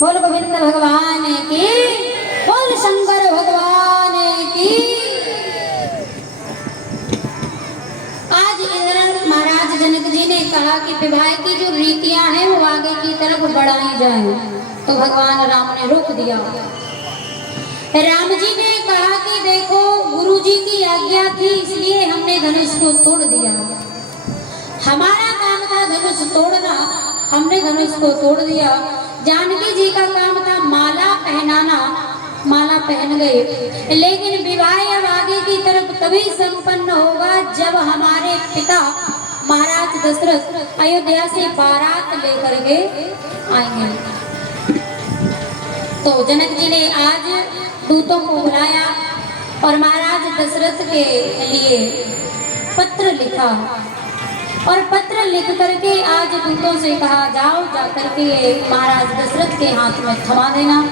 बोल गोविंद भगवान की, बोल शंकर भगवान की। आज इंद्र महाराज जनक जी ने कहा कि विवाह की जो रीतियां हैं वो आगे की तरफ बढ़ाई जाएं, तो भगवान राम ने रोक दिया। राम जी ने कहा कि देखो गुरु जी की आज्ञा थी इसलिए हमने धनुष को तोड़ दिया, हमारा काम था धनुष तोड़ना, हमने धनुष को तोड़ दिया। जानकी जी का काम था माला पहनाना, माला पहन गए। लेकिन विवाह अब आगे की तरफ तभी संपन्न होगा जब हमारे पिता महाराज दशरथ अयोध्या से बारात लेकर के आएंगे। तो जनक जी ने आज दूतों को बुलाया और महाराज दशरथ के लिए पत्र लिखा और पत्र लिख करके आज दूतों से कहा जाओ जा करके महाराज दशरथ के हाथ में थमा देना।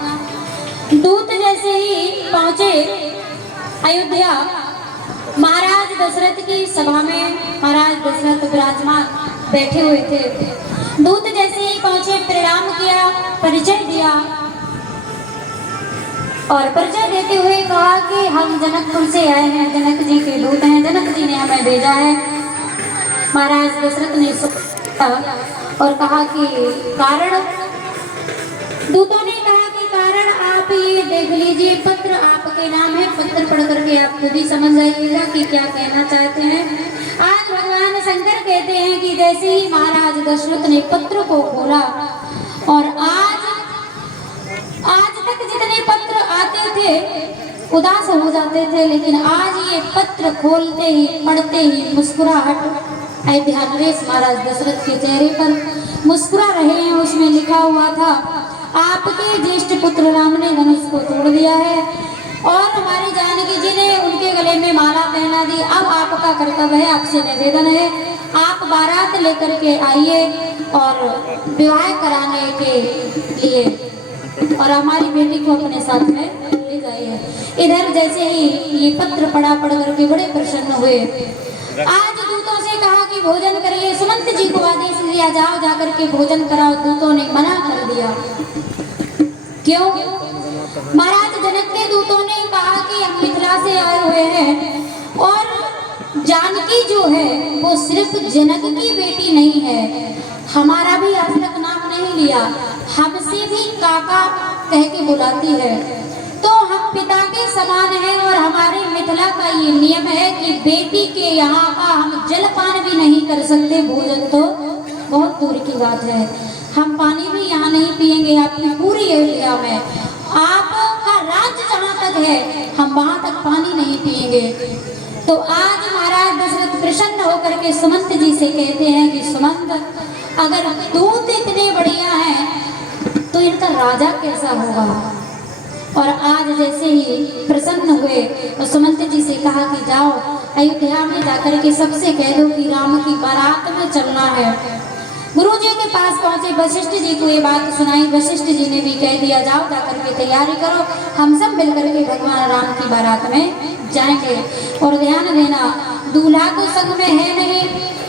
दूत जैसे ही पहुंचे अयोध्या, महाराज दशरथ की सभा में महाराज दशरथ विराजमान बैठे हुए थे। दूत जैसे ही पहुंचे प्रणाम किया, परिचय दिया और परिचय देते हुए कहा कि हम जनकपुर से आए हैं, जनक जी के दूत हैं, जनक जी ने हमें भेजा है। महाराज दशरथ ने सुना और कहा कि कारण, दूतों ने कहा कि कारण आप ये देख लीजिए, पत्र आपके नाम है, पत्र पढ़ करके आप खुद ही समझ जाइएगा कि क्या कहना चाहते हैं। आज भगवान शंकर कहते हैं कि जैसे ही महाराज दशरथ ने पत्र को खोला और आज तक जितने पत्र आते थे उदास हो जाते थे, लेकिन आज ये पत्र खोलते ही पढ़ते ही मुस्कुराहट अयोध्या नरेश महाराज दशरथ के चेहरे पर मुस्कुरा रहे हैं। उसमें लिखा हुआ था, आपके ज्येष्ठ पुत्र राम ने धनुष को तोड़ दिया है और हमारी जानकी जी ने उनके गले में माला पहना दी। अब आपका कर्तव्य है, आपसे निवेदन है, आप बारात लेकर के आइए और विवाह कराने के लिए और हमारी बेटी को अपने साथ में ले जाइए। इधर जैसे ही ये पत्र पढ़ करके बड़े प्रसन्न हुए। आज दूतों से कहा कि भोजन करिए, सुमंत जी को आदेश दिया जाओ जाकर के भोजन कराओ। दूतों ने मना कर दिया। क्यों? महाराज जनक के दूतों ने कहा कि हम मिथिला से आए हुए हैं और जानकी जो है वो सिर्फ जनक की बेटी नहीं है, हमारा भी आज तक नाम नहीं लिया, हमसे भी काका कह के बुलाती है, तो हम पिता के समान हैं और हमारे मिथिला का ये नियम है कि बेटी के यहाँ का हम जलपान भी नहीं कर सकते, भोजन तो बहुत दूर की बात है, हम पानी भी यहाँ नहीं पिएंगे आपकी पूरी अयोध्या में, आपका राज्य जहाँ तक है हम वहाँ तक पानी नहीं पिएंगे। तो आज महाराज दशरथ प्रसन्न होकर के सुमंत जी से कहते हैं कि सुमंत, अगर दूत इतने बढ़िया हैं तो इनका राजा कैसा होगा। और आज जैसे ही प्रसन्न हुए तो सुमंत जी से कहा कि जाओ अयोध्या में जाकर के सबसे कह दो कि राम की बारात में चलना है। गुरु जी के पास पहुंचे, वशिष्ठ जी को ये बात सुनाई। वशिष्ठ जी ने भी कह दिया जाओ जाकर के तैयारी करो, हम सब मिलकर के भगवान राम की बारात में जाएंगे। और ध्यान देना, दूल्हा तो संग में है नहीं,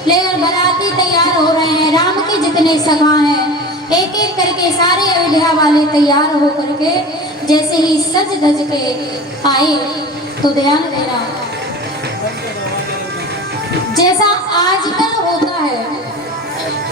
लेकिन बाराती तैयार हो रहे हैं। राम के जितने सखा हैं एक एक करके सारे अयोध्या वाले तैयार हो करके जैसे ही सज धज के आए तो ध्यान देना, जैसा आजकल होता